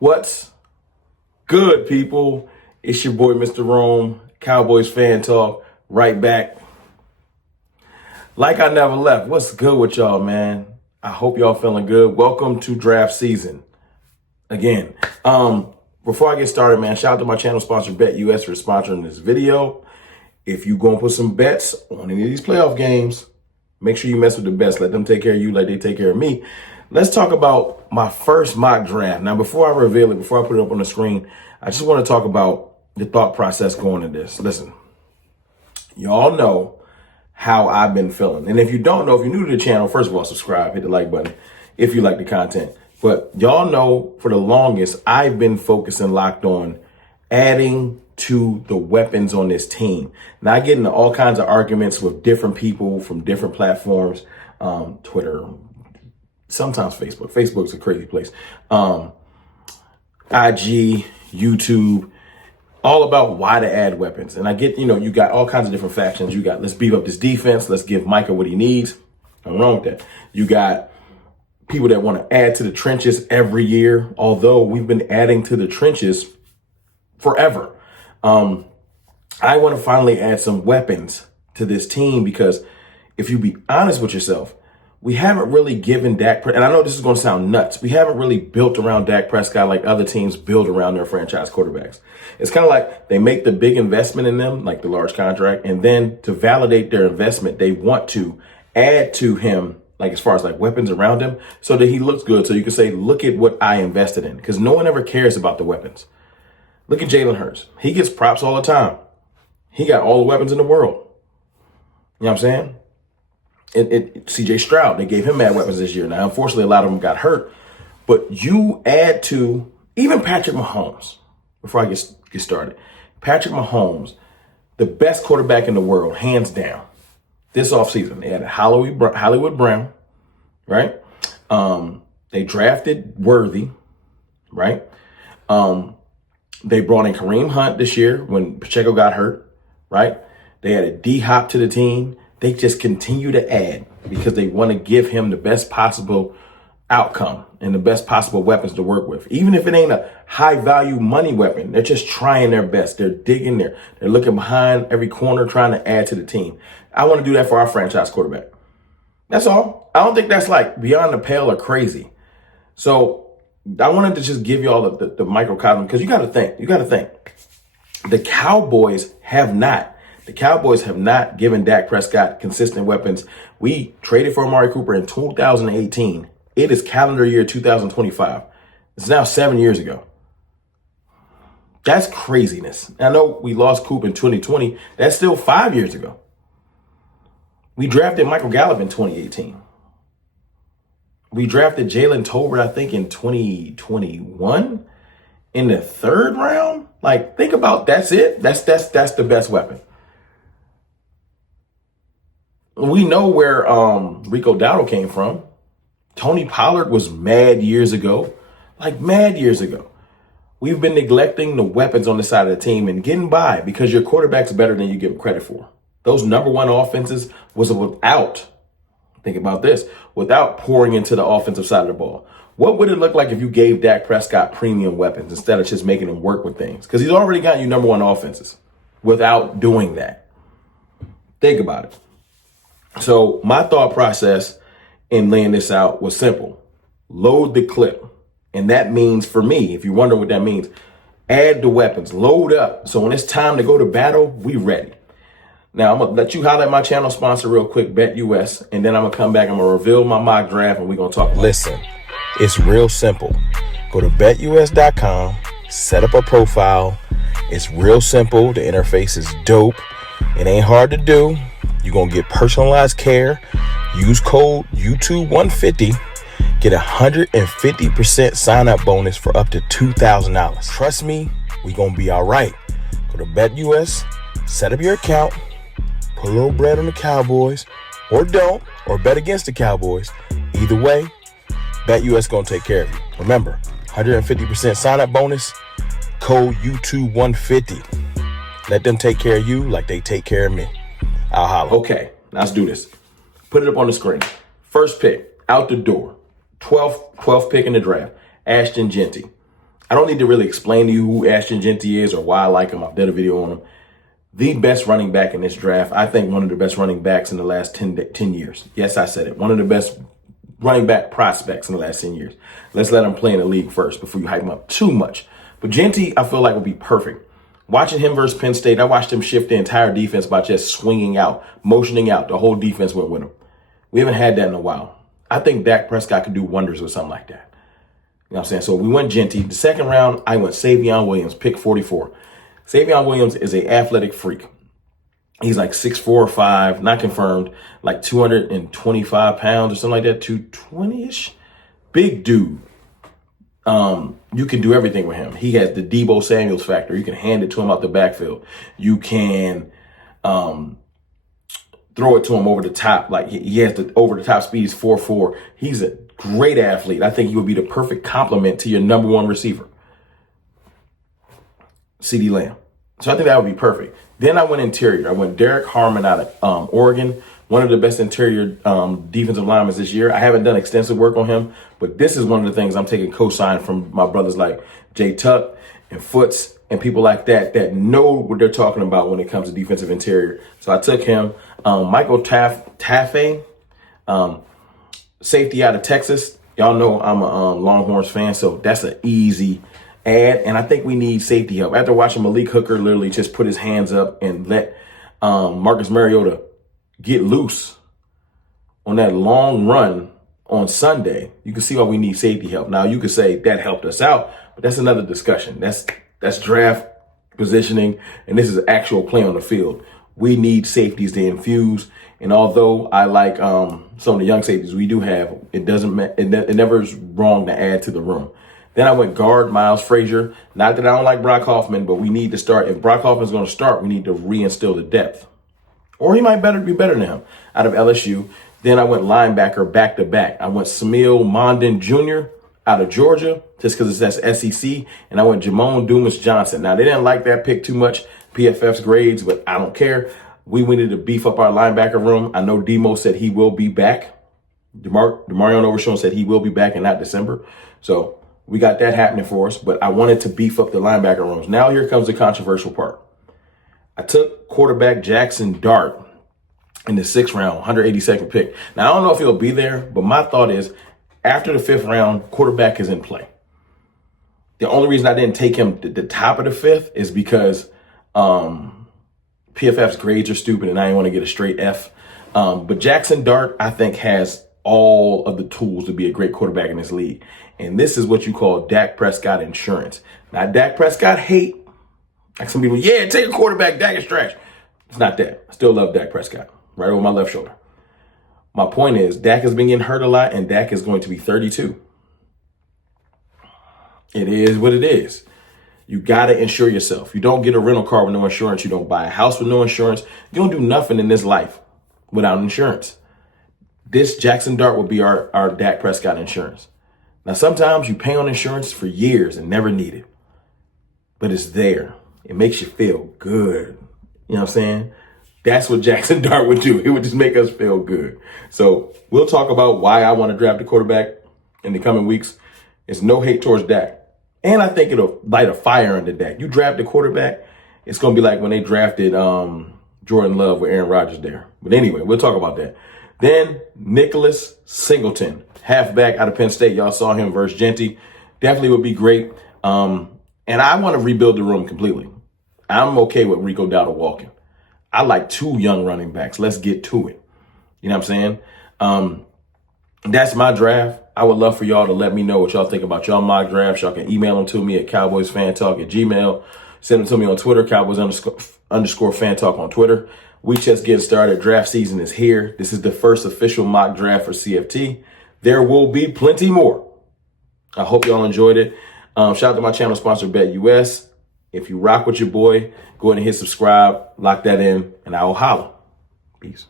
What's good, people? It's your boy, Mr. Rome, Cowboys Fan Talk, right back. Like I never left. What's good with y'all, man? I hope y'all feeling good. Welcome to draft season. Again, before I get started, man, shout out to my channel sponsor, BetUS, for sponsoring this video. If you going to put some bets on any of these playoff games, make sure you mess with the best. Let them take care of you like they take care of me. Let's talk about my first mock draft. Now, before I reveal it, before I put it up on the screen, I just want to talk about the thought process going into this. Listen, y'all know how I've been feeling. And if you don't know, if you're new to the channel, first of all, subscribe, hit the like button if you like the content. But y'all know for the longest, I've been focusing locked on adding to the weapons on this team. Now, I get into all kinds of arguments with different people from different platforms, Twitter, sometimes Facebook. Facebook's a crazy place. IG, YouTube, all about why to add weapons. And I get, you got all kinds of different factions. You got, let's beef up this defense. Let's give Micah what he needs. Nothing wrong with that. You got people that want to add to the trenches every year, although we've been adding to the trenches forever. I want to finally add some weapons to this team because if you be honest with yourself, we haven't really given Dak, and I know this is going to sound nuts, we haven't really built around Dak Prescott like other teams build around their franchise quarterbacks. It's kind of like they make the big investment in them, like the large contract, and then to validate their investment, they want to add to him, like as far as like weapons around him, so that he looks good. So you can say, look at what I invested in, because no one ever cares about the weapons. Look at Jalen Hurts. He gets props all the time. He got all the weapons in the world. You know what I'm saying? CJ Stroud, they gave him mad weapons this year. Now, unfortunately, a lot of them got hurt. But you add to even Patrick Mahomes, before I get started. Patrick Mahomes, the best quarterback in the world, hands down. This offseason, they had Hollywood Brown, right? They drafted Worthy, right? They brought in Kareem Hunt this year when Pacheco got hurt, right? They added D-Hop to the team. They just continue to add because they want to give him the best possible outcome and the best possible weapons to work with. Even if it ain't a high value money weapon, they're just trying their best. They're digging there. They're looking behind every corner, trying to add to the team. I want to do that for our franchise quarterback. That's all. I don't think that's like beyond the pale or crazy. So I wanted to just give you all the microcosm because you got to think. The Cowboys have not given Dak Prescott consistent weapons. We traded for Amari Cooper in 2018. It is calendar year 2025. It's now 7 years ago. That's craziness. I know we lost Coop in 2020. That's still 5 years ago. We drafted Michael Gallup in 2018. We drafted Jalen Tolbert, I think, in 2021 in the third round. Like, think about that's it. That's the best weapon. We know where Rico Dowdle came from. Tony Pollard was mad years ago. We've been neglecting the weapons on the side of the team and getting by because your quarterback's better than you give him credit for. Those number one offenses was without, think about this, without pouring into the offensive side of the ball. What would it look like if you gave Dak Prescott premium weapons instead of just making him work with things? Because he's already got you number one offenses without doing that. Think about it. So my thought process in laying this out was simple. Load the clip. And that means, for me, if you wonder what that means, add the weapons, load up. So when it's time to go to battle, we ready. Now, I'm going to let you highlight my channel sponsor real quick, BetUS, and then I'm going to come back. I'm going to reveal my mock draft, and we're going to talk. Listen, it's real simple. Go to BetUS.com, set up a profile. It's real simple. The interface is dope. It ain't hard to do. You're going to get personalized care. Use code YouTube150. Get 150% sign-up bonus for up to $2,000. Trust me, we're going to be all right. Go to BetUS, set up your account, put a little bread on the Cowboys, or don't, or bet against the Cowboys. Either way, BetUS going to take care of you. Remember, 150% sign-up bonus, code YouTube150. Let them take care of you like they take care of me. I'll holler. Okay, let's do this. Put it up on the screen. First pick, out the door. 12th pick in the draft, Ashton Jeanty. I don't need to really explain to you who Ashton Jeanty is or why I like him. I've done a video on him. The best running back in this draft. I think one of the best running backs in the last 10 years. Yes, I said it. One of the best running back prospects in the last 10 years. Let's let him play in the league first before you hype him up too much. But Jeanty, I feel like would be perfect. Watching him versus Penn State, I watched him shift the entire defense by just swinging out, motioning out. The whole defense went with him. We haven't had that in a while. I think Dak Prescott could do wonders with something like that. You know what I'm saying? So we went Jeanty. The second round, I went Savion Williams, pick 44. Savion Williams is an athletic freak. He's like 6'4" or 5, not confirmed, like 225 pounds or something like that, 220-ish. Big dude. You can do everything with him. He has the Deebo Samuels factor. You can hand it to him out the backfield. You can throw it to him over the top. Like he has the over the top speed. He's 4'4". He's a great athlete. I think he would be the perfect complement to your number one receiver, CeeDee Lamb. So I think that would be perfect. Then I went interior. I went Derek Harmon out of Oregon, one of the best interior defensive linemen this year. I haven't done extensive work on him, but this is one of the things I'm taking cosign from my brothers like Jay Tuck and Foots and people like that know what they're talking about when it comes to defensive interior. So I took him. Michael Taffe, safety out of Texas. Y'all know I'm a Longhorns fan, so that's an easy add. And I think we need safety help. After watching Malik Hooker literally just put his hands up and let Marcus Mariota get loose on that long run on Sunday, you can see why we need safety help. Now, you could say that helped us out, but that's another discussion. That's draft positioning, and this is actual play on the field. We need safeties to infuse. And although I like some of the young safeties we do have, it never is wrong to add to the room. Then I went guard Miles Frazier. Not that I don't like Brock Hoffman, but we need to start. If Brock Hoffman's going to start, we need to reinstill the depth. Or he might be better than him out of LSU. Then I went linebacker back to back. I went Samil Mondin Jr. out of Georgia, just because that's SEC. And I went Jamon Dumas Johnson. Now, they didn't like that pick too much, PFF's grades, but I don't care. We needed to beef up our linebacker room. I know Demo said he will be back. DeMarion Overshown said he will be back in that December. So we got that happening for us, but I wanted to beef up the linebacker rooms. Now here comes the controversial part. I took quarterback Jackson Dart in the 6th round, 182nd pick. Now, I don't know if he'll be there, but my thought is after the 5th round, quarterback is in play. The only reason I didn't take him at the top of the 5th is because PFF's grades are stupid and I didn't want to get a straight F. But Jackson Dart, I think, has all of the tools to be a great quarterback in this league. And this is what you call Dak Prescott insurance. Now, Dak Prescott hate. Like some people, yeah, take a quarterback, Dak is trash. It's not that. I still love Dak Prescott, right over my left shoulder. My point is, Dak has been getting hurt a lot, and Dak is going to be 32. It is what it is. You got to insure yourself. You don't get a rental car with no insurance. You don't buy a house with no insurance. You don't do nothing in this life without insurance. This Jackson Dart will be our Dak Prescott insurance. Now, sometimes you pay on insurance for years and never need it, but it's there. It makes you feel good. You know what I'm saying? That's what Jackson Dart would do. It would just make us feel good. So we'll talk about why I want to draft a quarterback in the coming weeks. It's no hate towards Dak. And I think it'll light a fire under Dak. You draft a quarterback, it's going to be like when they drafted Jordan Love with Aaron Rodgers there. But anyway, we'll talk about that. Then Nicholas Singleton, halfback out of Penn State. Y'all saw him versus Jeanty. Definitely would be great. And I want to rebuild the room completely. I'm okay with Rico Dowdle walking. I like 2 young running backs. Let's get to it. You know what I'm saying? That's my draft. I would love for y'all to let me know what y'all think about y'all mock drafts. Y'all can email them to me at cowboysfantalk@gmail. Send them to me on Twitter, Cowboys_fantalk on Twitter. We just getting started. Draft season is here. This is the first official mock draft for CFT. There will be plenty more. I hope y'all enjoyed it. Shout out to my channel sponsor, BetUS. If you rock with your boy, go ahead and hit subscribe, lock that in, and I will holla. Peace.